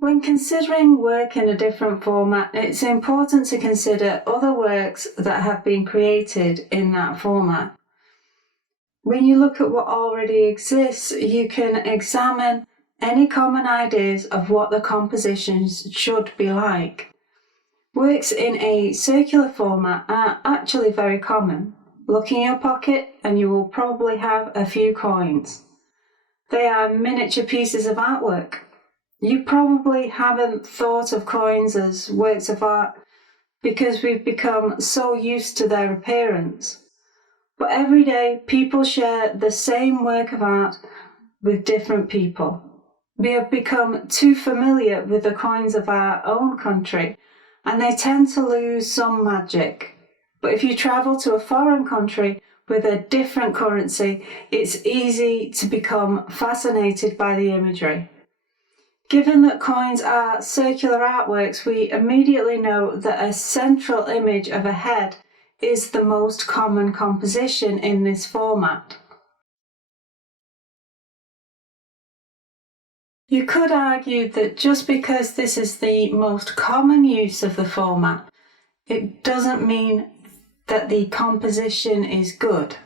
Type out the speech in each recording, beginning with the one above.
When considering work in a different format, it's important to consider other works that have been created in that format. When you look at what already exists, you can examine any common ideas of what the compositions should be like. Works in a circular format are actually very common. Look in your pocket and you will probably have a few coins. They are miniature pieces of artwork. You probably haven't thought of coins as works of art because we've become so used to their appearance. But every day, people share the same work of art with different people. We have become too familiar with the coins of our own country, and they tend to lose some magic. But if you travel to a foreign country with a different currency, it's easy to become fascinated by the imagery. Given that coins are circular artworks, we immediately know that a central image of a head is the most common composition in this format. You could argue that just because this is the most common use of the format, it doesn't mean that the composition is good.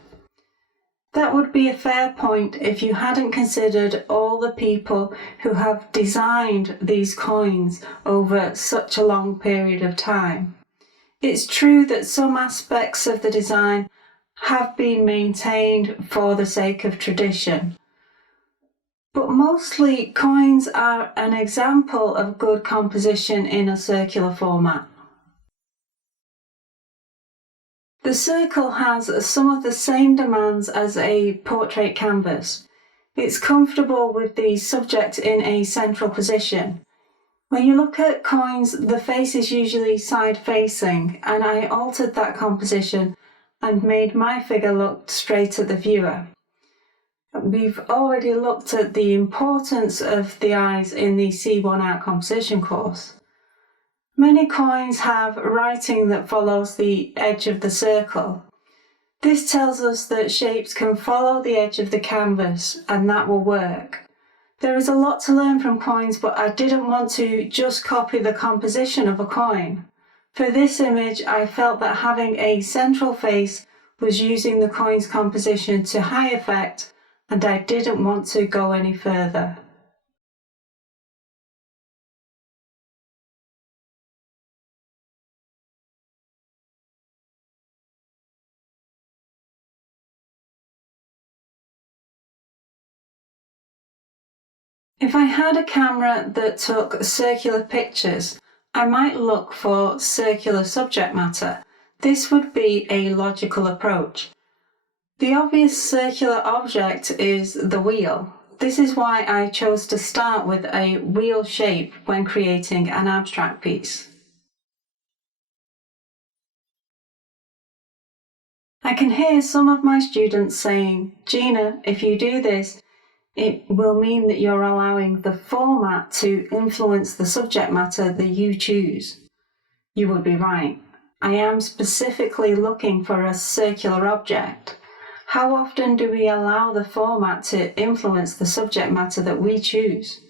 That would be a fair point if you hadn't considered all the people who have designed these coins over such a long period of time. It's true that some aspects of the design have been maintained for the sake of tradition, but mostly coins are an example of good composition in a circular format. The circle has some of the same demands as a portrait canvas. It's comfortable with the subject in a central position. When you look at coins, the face is usually side-facing, and I altered that composition and made my figure look straight at the viewer. We've already looked at the importance of the eyes in the C1 art composition course. Many coins have writing that follows the edge of the circle. This tells us that shapes can follow the edge of the canvas, and that will work. There is a lot to learn from coins, but I didn't want to just copy the composition of a coin. For this image, I felt that having a central face was using the coin's composition to high effect, and I didn't want to go any further. If I had a camera that took circular pictures, I might look for circular subject matter. This would be a logical approach. The obvious circular object is the wheel. This is why I chose to start with a wheel shape when creating an abstract piece. I can hear some of my students saying, "Gina, if you do this, it will mean that you're allowing the format to influence the subject matter that you choose." You would be right. I am specifically looking for a circular object. How often do we allow the format to influence the subject matter that we choose?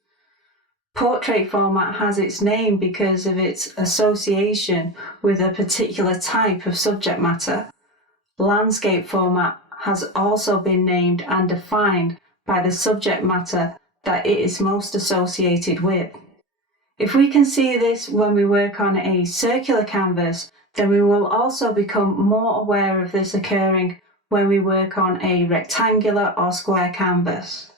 Portrait format has its name because of its association with a particular type of subject matter. Landscape format has also been named and defined by the subject matter that it is most associated with. If we can see this when we work on a circular canvas, then we will also become more aware of this occurring when we work on a rectangular or square canvas.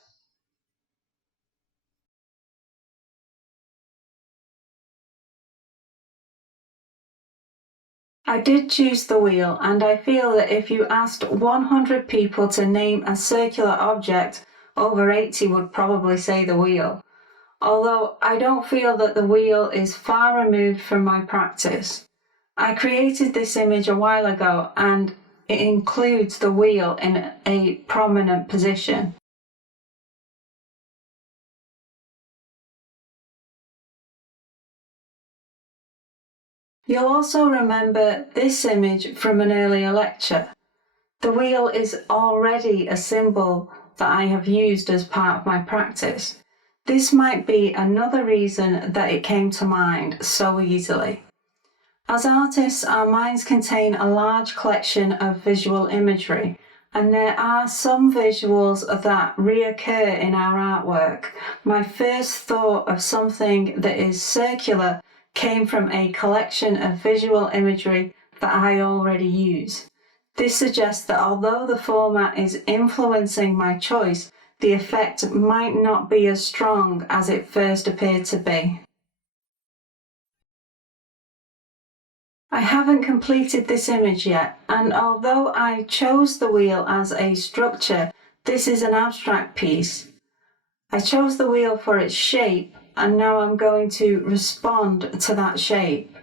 I did choose the wheel, and I feel that if you asked 100 people to name a circular object, over 80 would probably say the wheel. Although I don't feel that the wheel is far removed from my practice. I created this image a while ago, and it includes the wheel in a prominent position. You'll also remember this image from an earlier lecture. The wheel is already a symbol that I have used as part of my practice. This might be another reason that it came to mind so easily. As artists, our minds contain a large collection of visual imagery, and there are some visuals that reoccur in our artwork. My first thought of something that is circular came from a collection of visual imagery that I already use. This suggests that although the format is influencing my choice, the effect might not be as strong as it first appeared to be. I haven't completed this image yet, and although I chose the wheel as a structure, this is an abstract piece. I chose the wheel for its shape, and now I'm going to respond to that shape.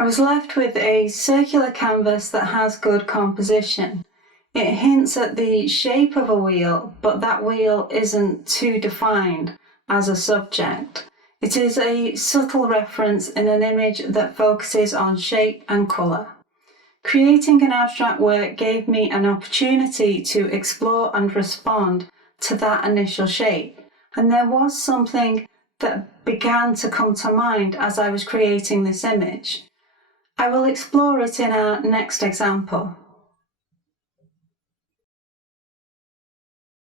I was left with a circular canvas that has good composition. It hints at the shape of a wheel, but that wheel isn't too defined as a subject. It is a subtle reference in an image that focuses on shape and colour. Creating an abstract work gave me an opportunity to explore and respond to that initial shape, and there was something that began to come to mind as I was creating this image. I will explore it in our next example.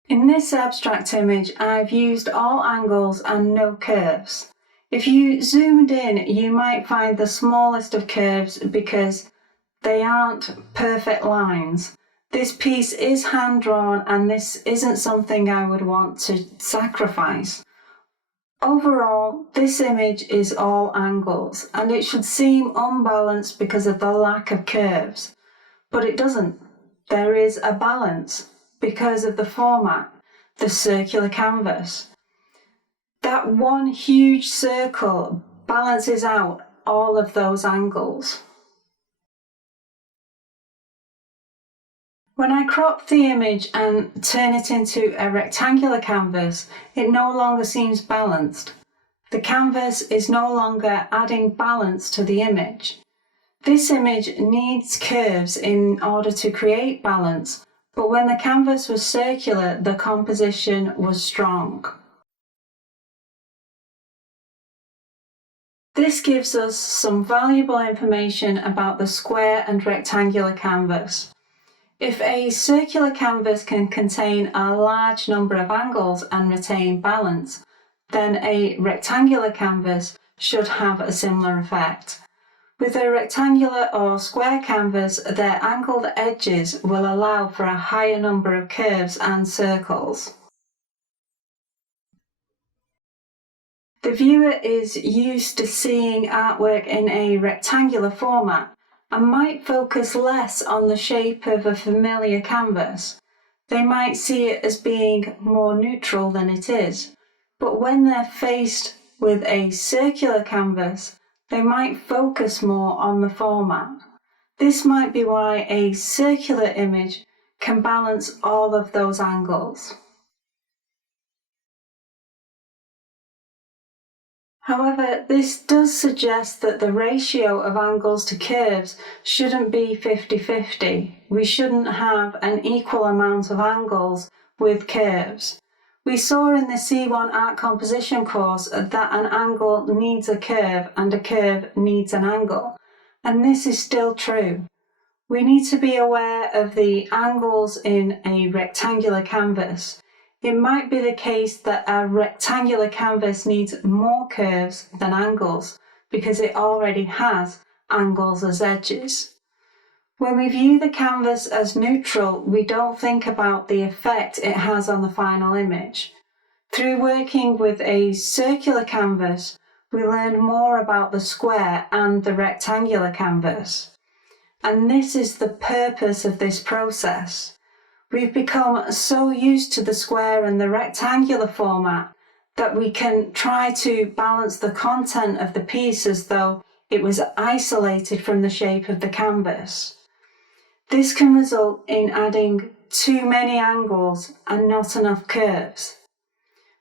In this abstract image, I've used all angles and no curves. If you zoomed in, you might find the smallest of curves because they aren't perfect lines. This piece is hand-drawn, and this isn't something I would want to sacrifice. Overall, this image is all angles, and it should seem unbalanced because of the lack of curves. But it doesn't. There is a balance because of the format, the circular canvas. That one huge circle balances out all of those angles. When I crop the image and turn it into a rectangular canvas, it no longer seems balanced. The canvas is no longer adding balance to the image. This image needs curves in order to create balance, but when the canvas was circular, the composition was strong. This gives us some valuable information about the square and rectangular canvas. If a circular canvas can contain a large number of angles and retain balance, then a rectangular canvas should have a similar effect. With a rectangular or square canvas, their angled edges will allow for a higher number of curves and circles. The viewer is used to seeing artwork in a rectangular format and might focus less on the shape of a familiar canvas. They might see it as being more neutral than it is, but when they're faced with a circular canvas, they might focus more on the format. This might be why a circular image can balance all of those angles. However, this does suggest that the ratio of angles to curves shouldn't be 50-50. We shouldn't have an equal amount of angles with curves. We saw in the C1 Art Composition course that an angle needs a curve and a curve needs an angle, and this is still true. We need to be aware of the angles in a rectangular canvas. It might be the case that a rectangular canvas needs more curves than angles because it already has angles as edges. When we view the canvas as neutral, we don't think about the effect it has on the final image. Through working with a circular canvas, we learn more about the square and the rectangular canvas. And this is the purpose of this process. We've become so used to the square and the rectangular format that we can try to balance the content of the piece as though it was isolated from the shape of the canvas. This can result in adding too many angles and not enough curves.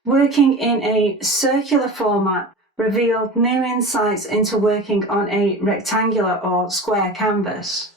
Working in a circular format revealed new insights into working on a rectangular or square canvas.